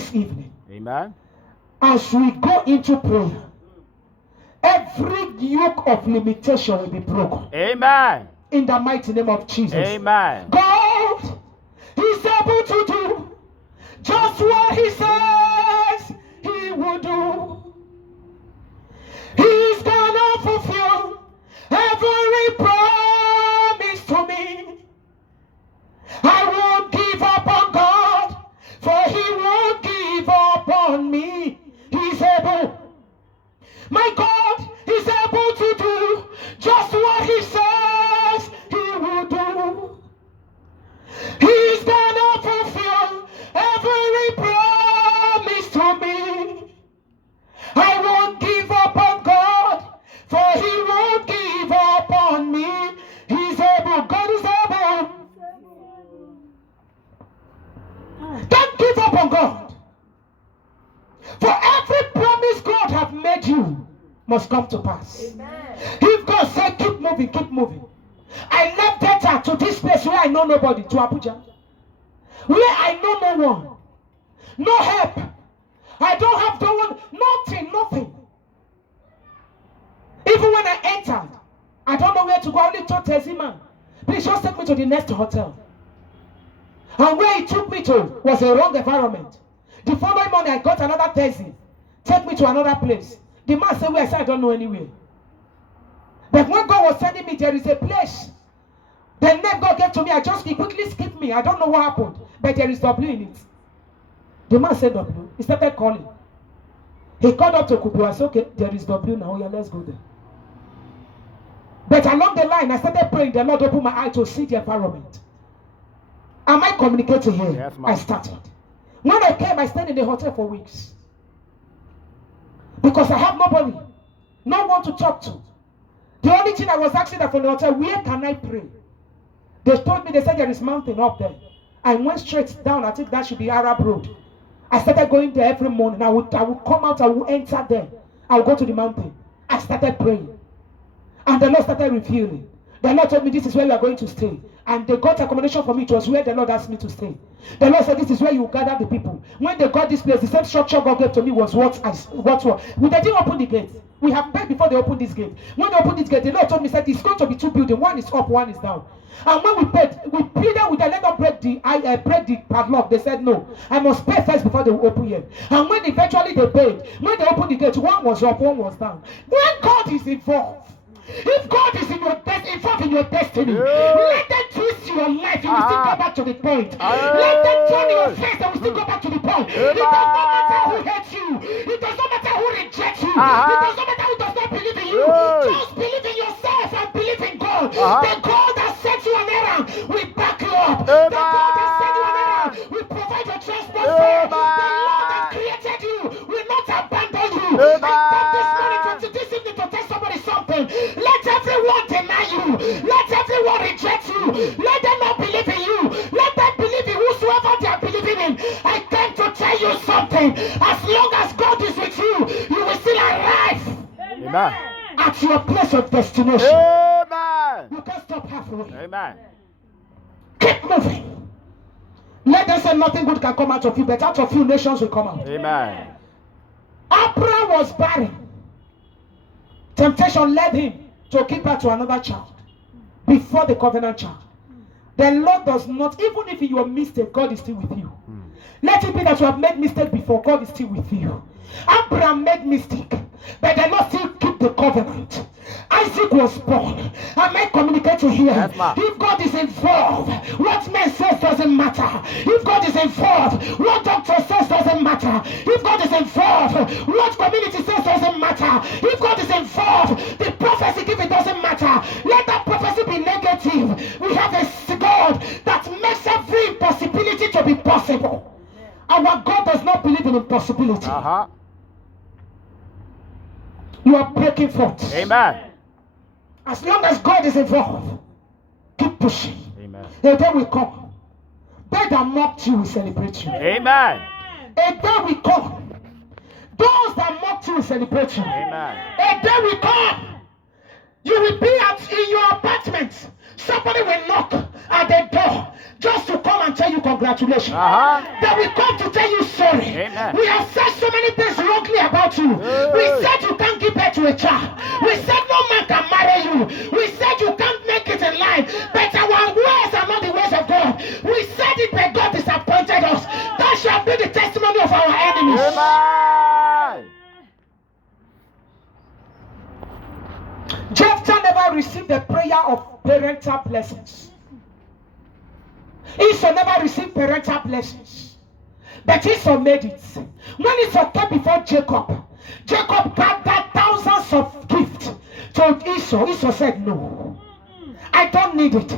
this evening, Amen. as we go into prayer, every yoke of limitation will be broken. Amen. In the mighty name of Jesus. Amen. God is able to do just what He says He will do. He's gonna fulfill every promise to me. I won't give up on God, for He won't give up on me. He's able. My God is able to do just what He says He will do. He's gonna fulfill every promise to me. I won't give up on God, for He won't give up on me. He's able. God is able. Don't give up on God. For every promise God have made you must come to pass. Amen. If God said keep moving, keep moving. I left Delta to this place where I know nobody, to Abuja, where I know no one, no help. I don't have no one, nothing. Even when I entered, I don't know where to go. I only told Tezima, please just take me to the next hotel. And where he took me to was a wrong environment. The following morning, I got another taxi. Take me to another place. The man said, where? I said, I don't know anywhere. But when God was telling me there is a place, the name God gave to me, he quickly skipped me. I don't know what happened, but there is W in it. The man said W. He started calling. He called up to Kubu. I said, okay, there is W now. Yeah, let's go there. But along the line, I started praying. The Lord opened my eye to see the environment. Am I communicating here? Yes, I started. When I came, I stayed in the hotel for weeks. Because I have nobody. No one to talk to. The only thing I was asking from the hotel, where can I pray? They told me, they said there is mountain up there. I went straight down. I think that should be Arab Road. I started going there every morning. I would come out, I would enter there. I would go to the mountain. I started praying. And the Lord started revealing. The Lord told me, this is where you are going to stay. And they got accommodation for me. It was where the Lord asked me to stay. The Lord said, this is where you gather the people. When they got this place, the same structure God gave to me was what. They didn't open the gate. We have paid before they opened this gate. When they opened this gate, the Lord told me, said, it's going to be two buildings. One is up, one is down. And when we paid, we pleaded with them, let them break the padlock. They said, no, I must pay first before they will open here. And when eventually they paid, when they opened the gate, one was up, one was down. When God is involved, if God is involved in your destiny, let them twist your life, you will still go back to the point. Let them turn your face, they will still go back to the point. It does not matter who hates you. It does not matter who rejects you. It does not matter who does not believe in you. Just believe in yourself and believe in God. The God that set you on errand will back you up. The God that set you on errand will provide your transport fare. The Lord that created you will not abandon you. I come this morning to this evening to tell somebody something. Let everyone deny you. Let everyone reject you. Let them not believe in you. Let them believe in whosoever they are believing in. I came to tell you something. As long as God is with you, you will still arrive at your place of destination. Amen. You can't stop halfway. Amen. Keep moving. Let them say nothing good can come out of you, but out of you nations will come out. Amen. Abraham was barren. Temptation led him to give birth to another child before the covenant child. The Lord does not, even if you are mistake, God is still with you. Let it be that you have made mistake before, God is still with you. Abraham made mistake, but the Lord still keep the covenant. Isaac was born. Am I communicating here? Yes, if God is involved, what man says doesn't matter. If God is involved, what doctor says doesn't matter. If God is involved, what community says doesn't matter. If God is involved, the prophecy given doesn't matter. Let that prophecy be negative. We have a God that makes every impossibility to be possible. Our God does not believe in impossibility. You are breaking forth. Amen. As long as God is involved, keep pushing. Amen. A day will come. They that mocked you will celebrate you. Amen. A day will come. Those that mocked you will celebrate you. Amen. A day will come. You will be in your apartment. Somebody will knock at the door just to come and tell you congratulations. They will come to tell you sorry. Amen. We have said so many things wrongly about you. We said you can't give birth to a child. We said no man can marry you. We said you can't make it in life. But our ways are not the ways of God. We said it, but God disappointed us. That shall be the testimony of our enemies. Amen. Jephthah never received the prayer of parental blessings. Esau never received parental blessings. But Esau made it. When Esau came before Jacob, Jacob gathered thousands of gifts to Esau. Esau said, no, I don't need it.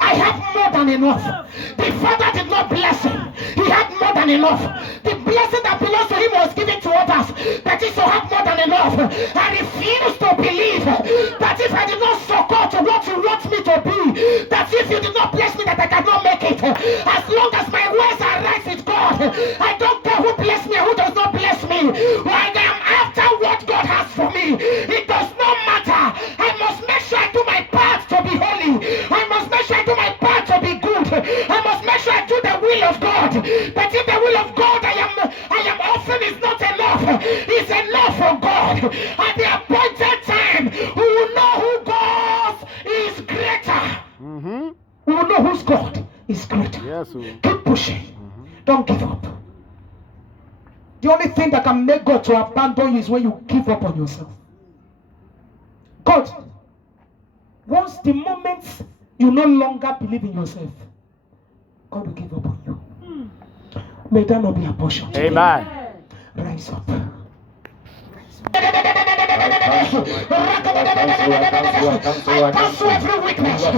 I have more than enough. The father did not bless him. He had more than enough. The blessing that belongs to him was given to others. But Esau had more than enough. I refuse to believe that if I did not succumb to what you want me to be, that if you did not bless me, that I cannot make it. As long as my ways are right with God, I don't care who bless me and who does not bless me. I am after what God has for me. It does not matter. I must make sure I do my part to be holy. I must make sure I do my part to be good. I must make sure I do the will of God. But if the will of God I am offering is not enough, it's enough for God. At the appointed time, we will know who God is greater. We will know whose God is greater. Yes, Keep pushing. Don't give up. The only thing that can make God to abandon you is when you give up on yourself. God, once the moment you no longer believe in yourself, God will give up on you. May that not be a portion. Amen. Rise up. I cancel every weakness. I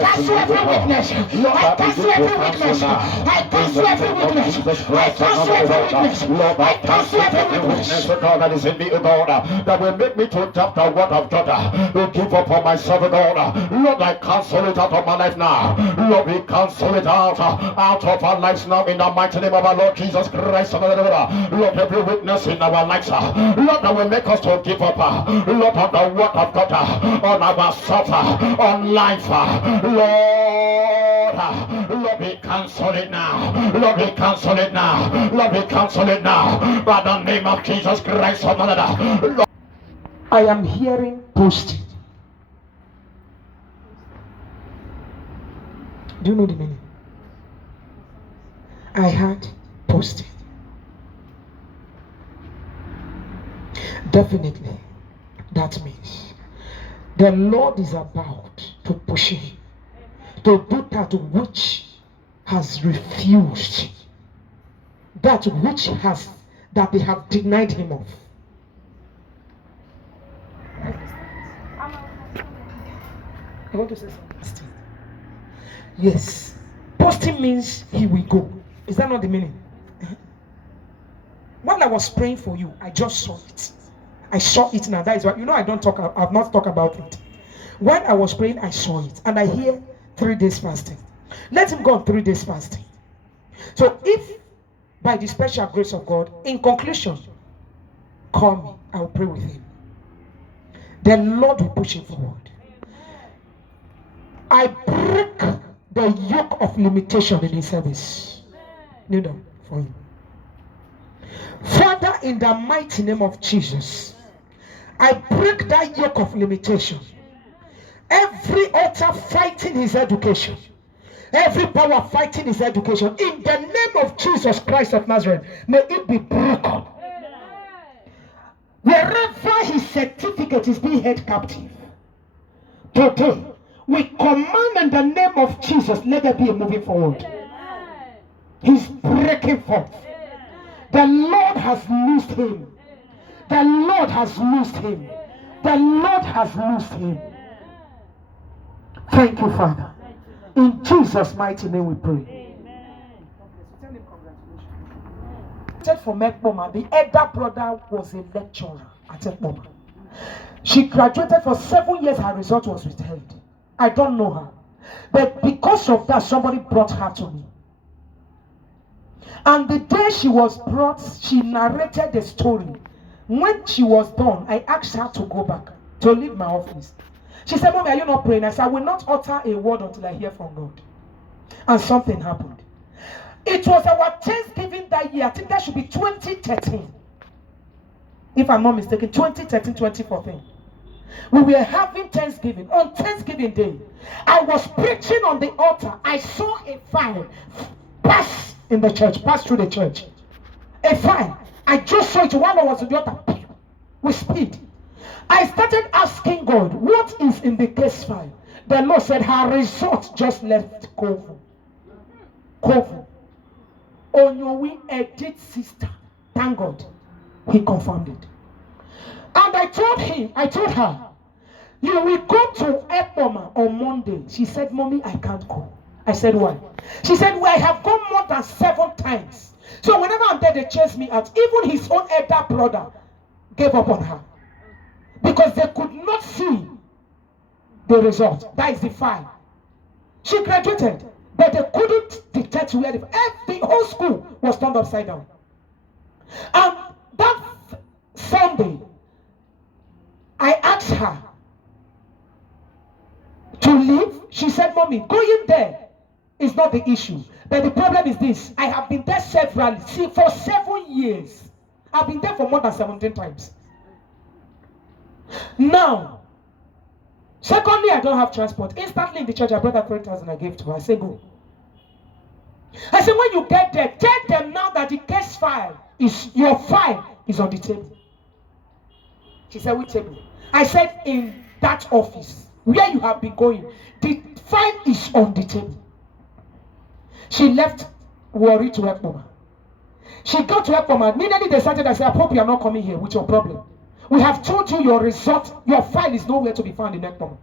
cancel every weakness. I cancel every weakness. I cancel every weakness. I cancel every weakness. I cancel every weakness. God that is in me, God, that will make me to adopt the word of God, to give up on myself, God. Lord, I cancel it out of my life now. Lord, we cancel it out of our lives now in the mighty name of our Lord Jesus Christ. Lord, every weakness in our lives, Lord, that will make us to give up, Lord, on the word of God, on ourselves, on life, Lord, we cancel it now. Lord, we cancel it now. Lord, we cancel it now. By the name of Jesus Christ of Nazareth. Lord. I am hearing posting. Do you know the meaning? I had posting. Definitely, that means the Lord is about to push him to do that which has refused, that which has that they have denied him of. I want to say something. Yes, posting means he will go. Is that not the meaning? While I was praying for you, I just saw it. I saw it now. That is why I don't talk. I've not talked about it. When I was praying, I saw it, and I hear 3 days fasting. Let him go on 3 days fasting. So, if by the special grace of God, in conclusion, call me, I will pray with him. The Lord will push him forward. I break the yoke of limitation in his service. Kneel down for him. Father, in the mighty name of Jesus, I break that yoke of limitation. Every altar fighting his education, every power fighting his education, in the name of Jesus Christ of Nazareth, may it be broken. Wherever his certificate is being held captive, today we command in the name of Jesus, let there be a moving forward. He's breaking forth. The Lord has loosed him. The Lord has loosed him. The Lord has loosed him. Thank you, Father. In Jesus' mighty name we pray. From Ekpoma, the elder brother was a lecturer at Ekpoma. She graduated for 7 years, her result was withheld. I don't know her. But because of that, somebody brought her to me. And the day she was brought, she narrated the story. When she was done, I asked her to go back, to leave my office. She said, Mommy, are you not praying? I said, I will not utter a word until I hear from God. And something happened. It was our Thanksgiving that year. I think that should be 2013. If I'm not mistaken, 2013, 2014. We were having Thanksgiving. On Thanksgiving Day, I was preaching on the altar. I saw a fire pass in the church, pass through the church. A fire. I just saw it while I was in the altar with speed. I started asking God, what is in the case file? The Lord said, her result just left Kovu. Kovu. Onyowi Edith sister. Thank God. He confirmed it. And I told her, you will go to Ekpoma on Monday. She said, Mommy, I can't go. I said, why? She said, well, I have gone more than 7 times. So whenever I'm there, they chase me out. Even his own elder brother gave up on her. Because they could not see the result. That is the file. She graduated, but they couldn't detect where the whole school was turned upside down. And that Sunday, I asked her to leave. She said, Mommy, going there is not the issue. But the problem is this. I have been there for 7 years. I've been there for more than 17 times. Now, secondly, I don't have transport. Instantly in the church, I brought that 3,000 I gave to her. I said, go. I said, when you get there, tell them now that the case file your file is on the table. She said, which table? I said, in that office where you have been going, the file is on the table. She left Warri to Ekpoma. She got to Ekpoma. Immediately they started, I said, I hope you are not coming here with your problem. We have told you your result, your file is nowhere to be found in Ekpoma.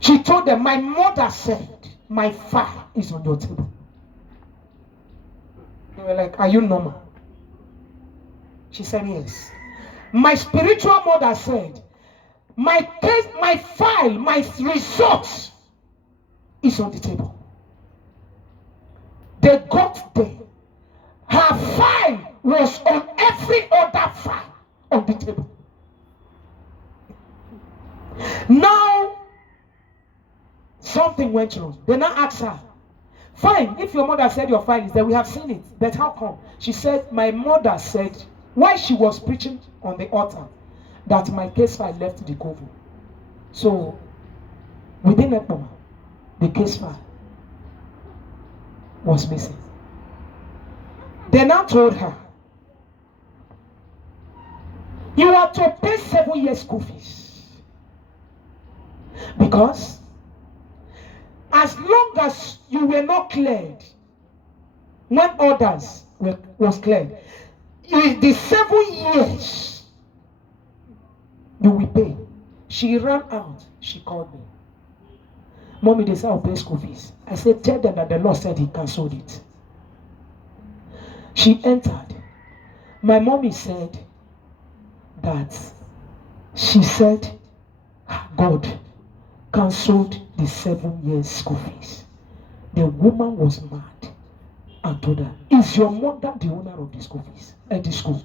She told them, my mother said, my file is on your table. They were like, are you normal? She said, yes. My spiritual mother said, my case, my file, my result is on the table. They got there. Her file was on every other file on the table. Now, something went wrong. They now asked her, fine, if your mother said your file is there, we have seen it. But how come? She said, my mother said, while she was preaching on the altar, that my case file left the Kovu. So, within Ekpoma, the case file was missing. They now told her, you are to pay 7 years school fees. Because as long as you were not cleared, when others was cleared, in the 7 years, you will pay. She ran out. She called me. Mommy, they said I'll pay school fees. I said, tell them that the Lord said he cancelled it. She entered. My mommy said that she said God cancelled the 7 years school fees. The woman was mad and told her, is your mother the owner of the school fees at the school?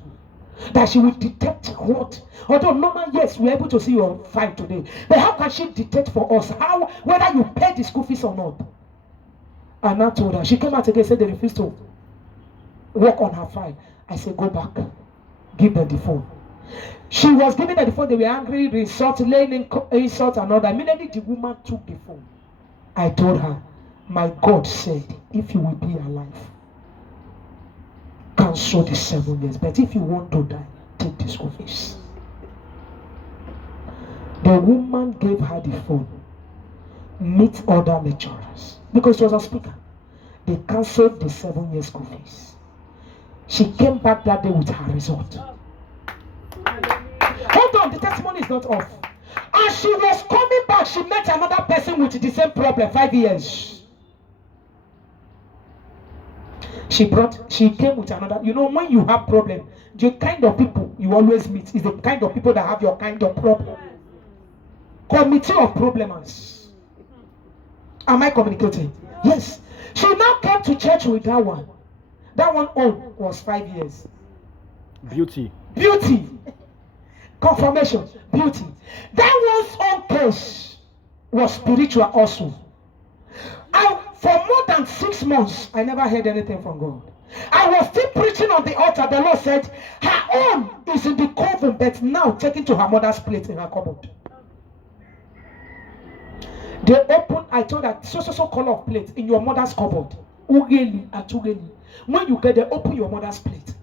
That she will detect what? Although normal, yes, we're able to see your file today. But how can she detect for us how whether you pay the school fees or not? And I told her, she came out again and said they refused to work on her file. I said, go back, give them the phone. She was giving them the phone, they were angry, resort, laying insult and all that. Immediately the woman took the phone. I told her, my God said, if you will be alive, cancel the 7 years. But if you want to die, take the school fees. The woman gave her the phone, meet other lecturers, because she was a speaker. They cancelled the 7 years school fees. She came back that day with her result. Hold on, the testimony is not off. As she was coming back, she met another person with the same problem, 5 years. She came with another. You know, when you have problem, the kind of people you always meet is the kind of people that have your kind of problem. Committee of problems. Am I communicating? Yes. She now came to church with that one. That one old was 5 years. Beauty. Confirmation, beauty. That one's own case was spiritual also. For more than 6 months, I never heard anything from God. I was still preaching on the altar. The Lord said, her own is in the coven, but now taken to her mother's plate in her cupboard. They opened, I told her, so color of plate in your mother's cupboard. Ugeli, atugeli. When you get there, open your mother's plate.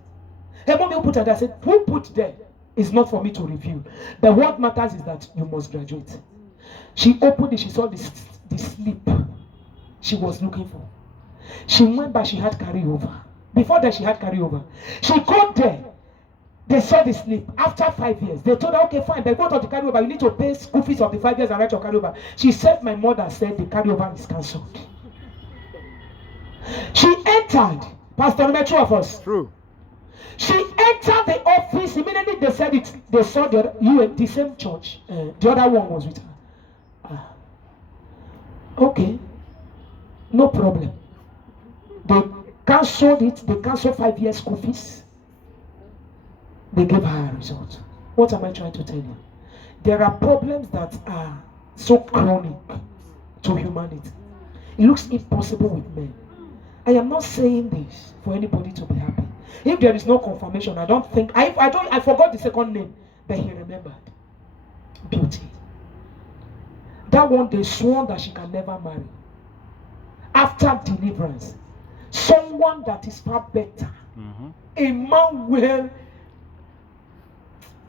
Her mommy put her there, said, who put there? It's not for me to review. But what matters is that you must graduate. She opened it, she saw the slip she was looking for. She went back, she had carryover. Before that, she had carryover. She got there. They saw the slip. After 5 years, they told her, okay, fine, but go to the carryover. You need to pay school fees of the 5 years and write your carryover. She said, my mother said the carryover is cancelled. She entered. Pastor, number 2 of us. True. She entered the office. Immediately they said it. They saw the same church. The other one was with her. Okay. No problem. They cancelled it. They cancelled 5 years school fees. They gave her a result. What am I trying to tell you? There are problems that are so chronic to humanity. It looks impossible with men. I am not saying this for anybody to be happy. If there is no confirmation, I don't think I forgot the second name, but he remembered. Beauty. That one they swore that she can never marry. After deliverance, someone that is far better. Mm-hmm. A man will.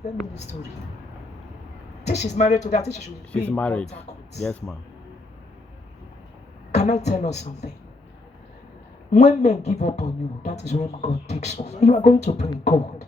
Let me the story. I think she's married to that. I think she should be She's married. Yes, ma'am. Can I tell us something? When men give up on you, that is when God takes over. You are going to pray, God,